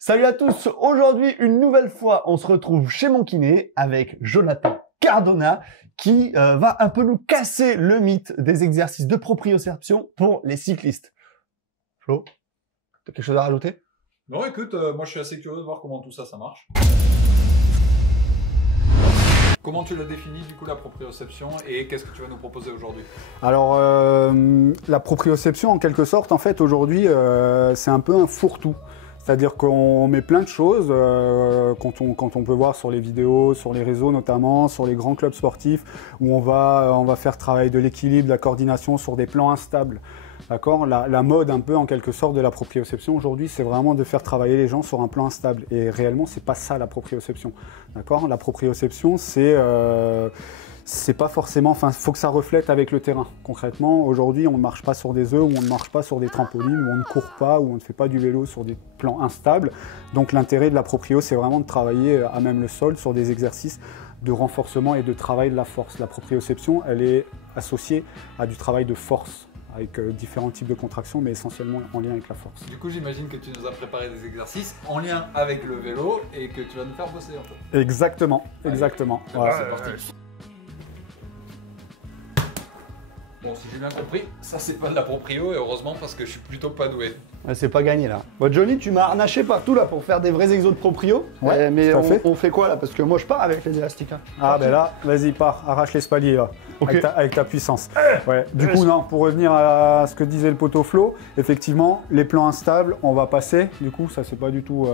Salut à tous, aujourd'hui une nouvelle fois on se retrouve chez mon kiné avec Jonathan Cardona qui va un peu nous casser le mythe des exercices de proprioception pour les cyclistes. Flo, t'as quelque chose à rajouter? Non écoute, moi je suis assez curieux de voir comment tout ça marche. Comment tu l'as défini du coup la proprioception et qu'est-ce que tu vas nous proposer aujourd'hui? Alors la proprioception en quelque sorte en fait aujourd'hui c'est un peu un fourre-tout. C'est-à-dire qu'on met plein de choses, quand on peut voir sur les vidéos, sur les réseaux notamment, sur les grands clubs sportifs, où on va faire travailler de l'équilibre, de la coordination sur des plans instables. D'accord ? La mode un peu en quelque sorte de la proprioception aujourd'hui, c'est vraiment de faire travailler les gens sur un plan instable. Et réellement, c'est pas ça la proprioception. D'accord ? La proprioception, c'est pas forcément, enfin, il faut que ça reflète avec le terrain. Concrètement, aujourd'hui, on ne marche pas sur des œufs, ou on ne marche pas sur des trampolines, ou on ne court pas, ou on ne fait pas du vélo sur des plans instables. Donc l'intérêt de la proprio, c'est vraiment de travailler à même le sol sur des exercices de renforcement et de travail de la force. La proprioception, elle est associée à du travail de force, avec différents types de contractions, mais essentiellement en lien avec la force. Du coup, j'imagine que tu nous as préparé des exercices en lien avec le vélo et que tu vas nous faire bosser un peu. Exactement, Allez. exactement. Voilà, c'est parti. Bon, si j'ai bien compris, ça c'est pas de la proprio et heureusement parce que je suis plutôt pas doué. Ouais, c'est pas gagné là. Bon, Johnny, tu m'as harnaché partout là pour faire des vrais exos de proprio. Ouais, mais tout à fait. on fait quoi là? Parce que moi je pars avec les élastiques. Hein. Ah ben là, vas-y, pars, arrache l'espalier là, Ok. avec ta puissance. Ouais. Du coup, non, pour revenir à ce que disait le poteau Flo, effectivement, les plans instables, on va passer. Du coup, ça c'est pas du tout,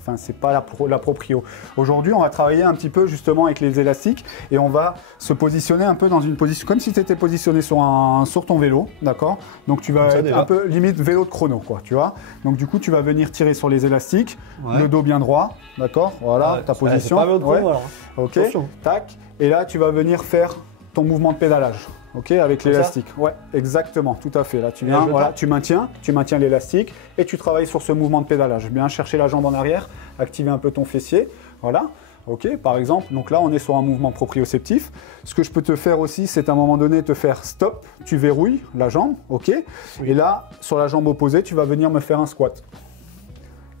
enfin c'est pas la proprio. Aujourd'hui, on va travailler un petit peu justement avec les élastiques et on va se positionner un peu dans une position, comme si tu étais positionné sur ton vélo, d'accord? Donc tu vas être un peu limite vélo de chrono, quoi, tu vois? Donc du coup, tu vas venir tirer sur les élastiques, le dos bien droit, d'accord? Voilà, ta position. C'est pas vélo de chrono, Ouais. alors. Ok, Attention. tac, et là tu vas venir faire ton mouvement de pédalage, ok, avec Comme l'élastique. Ouais, exactement, tout à fait. Là tu Et viens, je voilà, tends. tu maintiens l'élastique et tu travailles sur ce mouvement de pédalage. Bien chercher la jambe en arrière, activer un peu ton fessier, voilà. Ok, par exemple, donc là on est sur un mouvement proprioceptif. Ce que je peux te faire aussi, c'est à un moment donné te faire stop, tu verrouilles la jambe, ok, et là sur la jambe opposée, tu vas venir me faire un squat.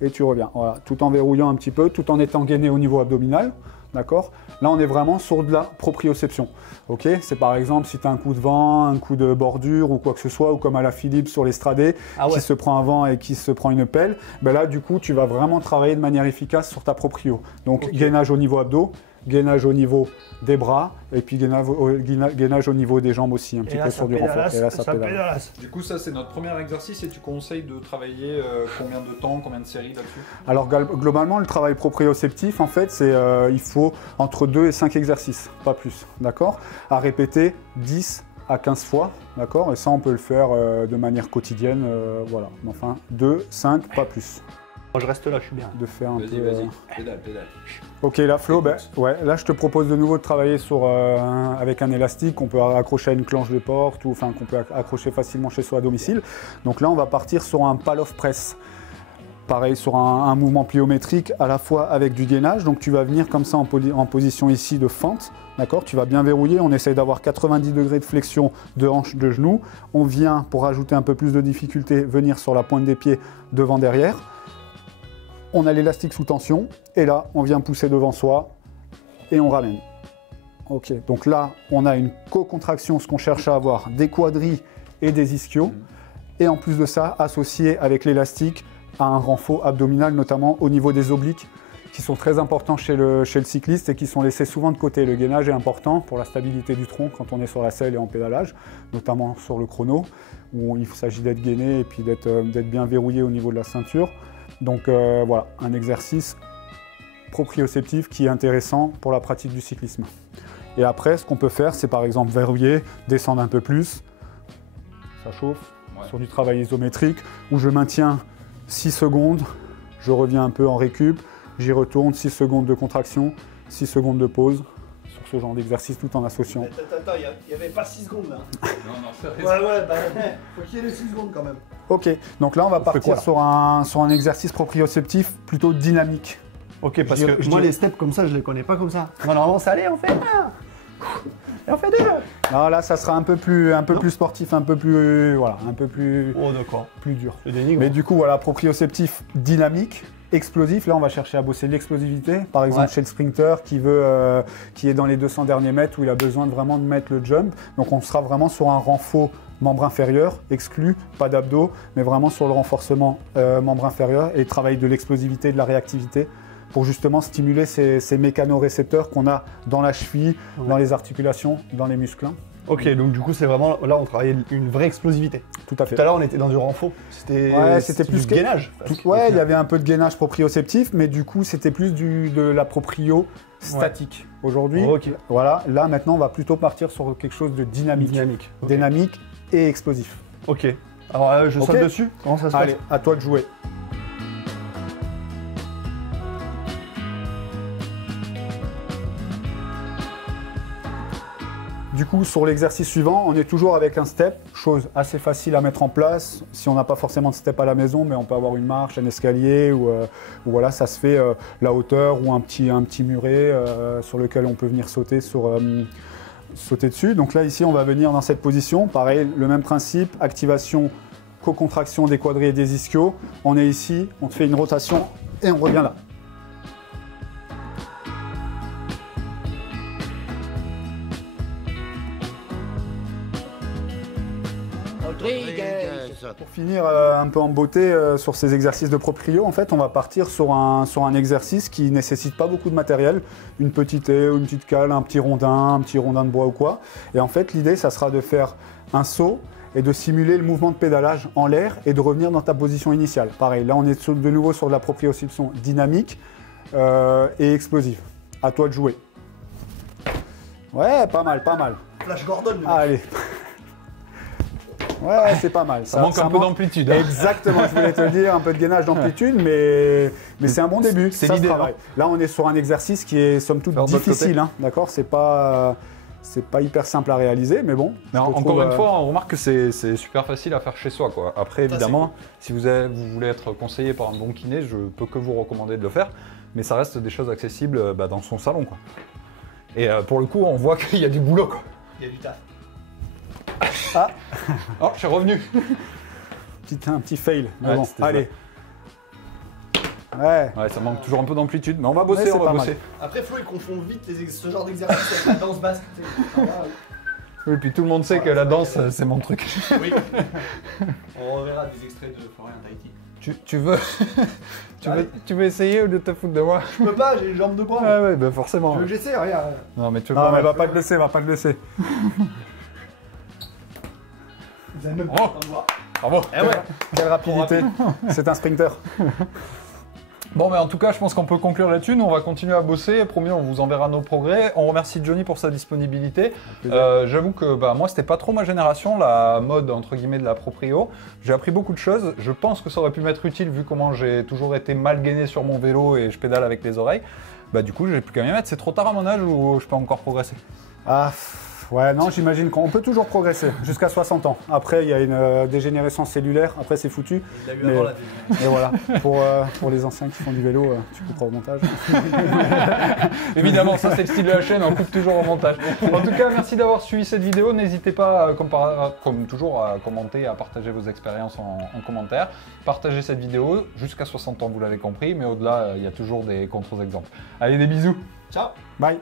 Et tu reviens, voilà, tout en verrouillant un petit peu, tout en étant gainé au niveau abdominal, d'accord? Là, on est vraiment sur de la proprioception, ok? C'est par exemple si tu as un coup de vent, un coup de bordure ou quoi que ce soit, ou comme à la Philippe sur l'estradé, qui se prend un vent et qui se prend une pelle, ben là, du coup, tu vas vraiment travailler de manière efficace sur ta proprio. Donc, gainage au niveau abdos, gainage au niveau des bras, et puis gainage au niveau des jambes aussi, un petit peu sur du renfort. Et là, ça pédalasse. Du coup, ça c'est notre premier exercice et tu conseilles de travailler combien de temps, combien de séries là-dessus? Alors globalement, le travail proprioceptif, en fait, c'est il faut entre 2 et 5 exercices, pas plus, d'accord? À répéter 10 à 15 fois, d'accord? Et ça, on peut le faire de manière quotidienne, voilà. Enfin, 2, 5, pas plus. Moi je reste là, je suis bien. De faire un peu... Vas-y, pédale. Ok, là Flo, ouais, là je te propose de nouveau de travailler avec un élastique qu'on peut accrocher à une clenche de porte ou enfin qu'on peut accrocher facilement chez soi à domicile. Donc là on va partir sur un pal-off press. Pareil sur un mouvement pliométrique à la fois avec du gainage. Donc tu vas venir comme ça en position ici de fente. D'accord, tu vas bien verrouiller, on essaye d'avoir 90 degrés de flexion de hanche, de genou. On vient, pour rajouter un peu plus de difficulté, venir sur la pointe des pieds devant-derrière. On a l'élastique sous tension, et là, on vient pousser devant soi, et on ramène. Ok, donc là, on a une co-contraction, ce qu'on cherche à avoir, des quadris et des ischios, et en plus de ça, associé avec l'élastique à un renfort abdominal, notamment au niveau des obliques, qui sont très importants chez le cycliste et qui sont laissés souvent de côté. Le gainage est important pour la stabilité du tronc quand on est sur la selle et en pédalage, notamment sur le chrono, où il s'agit d'être gainé et puis d'être bien verrouillé au niveau de la ceinture. Donc voilà, un exercice proprioceptif qui est intéressant pour la pratique du cyclisme. Et après, ce qu'on peut faire, c'est par exemple verrouiller, descendre un peu plus, ça chauffe, sur du travail isométrique, où je maintiens 6 secondes, je reviens un peu en récup, j'y retourne, 6 secondes de contraction, 6 secondes de pause, sur ce genre d'exercice tout en associant. Attends, il n'y avait pas 6 secondes là. Non, c'est Ouais, bah faut qu'il y ait les 6 secondes quand même. Ok, donc là on va partir sur un exercice proprioceptif plutôt dynamique. Ok, parce que moi les steps comme ça, je les connais pas comme ça. Moi normalement ça allait, on fait 1. Et on fait 2. Alors là ça sera un peu plus sportif, un peu plus voilà, un peu plus Oh d'accord. plus dur. C'est dénigrant. Mais du coup voilà, proprioceptif dynamique explosif, là on va chercher à bosser l'explosivité. Par exemple Ouais. chez le sprinter qui est dans les 200 derniers mètres où il a besoin de vraiment de mettre le jump. Donc on sera vraiment sur un renfort membre inférieur, exclu, pas d'abdos, mais vraiment sur le renforcement membre inférieur et travail de l'explosivité et de la réactivité pour justement stimuler ces mécanorécepteurs qu'on a dans la cheville, dans les articulations, dans les muscles. Ok, donc du coup, c'est vraiment, là, on travaillait une vraie explosivité. Tout à fait. Tout à l'heure, on était dans du renfort. C'était plus du gainage. Ouais, il y avait un peu de gainage proprioceptif, mais du coup, c'était plus de la proprio statique. Aujourd'hui, Ok. voilà, là maintenant, on va plutôt partir sur quelque chose de dynamique. Dynamique. Ok. Dynamique et explosif. Ok. Alors, je Ok. saute dessus. Comment ça se passe? Allez, à toi de jouer. Du coup, sur l'exercice suivant, on est toujours avec un step, chose assez facile à mettre en place. Si on n'a pas forcément de step à la maison, mais on peut avoir une marche, un escalier, ou voilà, ça se fait la hauteur ou un petit muret sur lequel on peut venir sauter dessus. Donc là, ici, on va venir dans cette position. Pareil, le même principe, activation, co-contraction des quadris et des ischios. On est ici, on te fait une rotation et on revient là. Pour finir un peu en beauté sur ces exercices de proprio, en fait, on va partir sur un exercice qui ne nécessite pas beaucoup de matériel, une petite haie, une petite cale, un petit rondin de bois ou quoi. Et en fait, l'idée, ça sera de faire un saut et de simuler le mouvement de pédalage en l'air et de revenir dans ta position initiale. Pareil, là, on est de nouveau sur de la proprioception dynamique et explosive. À toi de jouer. Ouais, pas mal, pas mal. Flash Gordon. Allez. Ouais, c'est pas mal. Ça manque un peu d'amplitude. Hein. Exactement, je voulais te le dire, un peu de gainage d'amplitude, mais c'est un bon début. C'est ça se l'idée. travaille. Là, on est sur un exercice qui est somme toute Faire de l'autre difficile, côté. hein, d'accord? C'est pas hyper simple à réaliser, mais bon. je Non, te encore trouve, une fois, on remarque que c'est super facile à faire chez soi, quoi. Après, évidemment, si vous voulez être conseillé par un bon kiné, je peux que vous recommander de le faire, mais ça reste des choses accessibles dans son salon, quoi. Et pour le coup, on voit qu'il y a du boulot, quoi. Il y a du taf. Ah, Oh, je suis revenu. un petit fail. Mais Ouais, bon, c'était allez. Ouais. Ouais, ça manque toujours un peu d'amplitude, mais on va bosser, Ouais, on c'est va pas bosser. mal. Après, Flo, il confond vite ce genre d'exercice avec la danse basque. Oui, puis tout le monde sait que la danse, c'est mon truc. Oui. On reverra des extraits de Florian Tahiti. Tu veux... tu veux essayer ou de te foutre de moi? Je peux pas, j'ai les jambes de bois. Ah ouais, bah forcément. Tu veux que j'essaie? Regarde. Non, mais tu veux Non, voir mais ma- va pas te laisser, va pas te laisser. Vous avez même Oh. pas le temps de voir. Bravo. Eh ouais. Quelle rapidité. C'est un sprinter. Bon, mais en tout cas, je pense qu'on peut conclure là-dessus. Nous, on va continuer à bosser. Promis, on vous enverra nos progrès. On remercie Johnny pour sa disponibilité. J'avoue que moi, c'était pas trop ma génération, la mode entre guillemets de la proprio. J'ai appris beaucoup de choses. Je pense que ça aurait pu m'être utile vu comment j'ai toujours été mal gainé sur mon vélo et je pédale avec les oreilles. Du coup, j'ai plus qu'à m'y mettre. C'est trop tard à mon âge ou je peux encore progresser? Ah, ouais, non, j'imagine qu'on peut toujours progresser jusqu'à 60 ans. Après, il y a une dégénérescence cellulaire. Après, c'est foutu. Il l'a eu Mais- avant la vie. Et voilà, pour les anciens qui font du vélo, tu couperas au montage. Évidemment, ça c'est le style de la chaîne, on coupe toujours au montage. En tout cas, merci d'avoir suivi cette vidéo. N'hésitez pas, comme toujours, à commenter, à partager vos expériences en commentaire. Partagez cette vidéo jusqu'à 60 ans, vous l'avez compris, mais au-delà, il y a toujours des contre-exemples. Allez, des bisous. Ciao. Bye.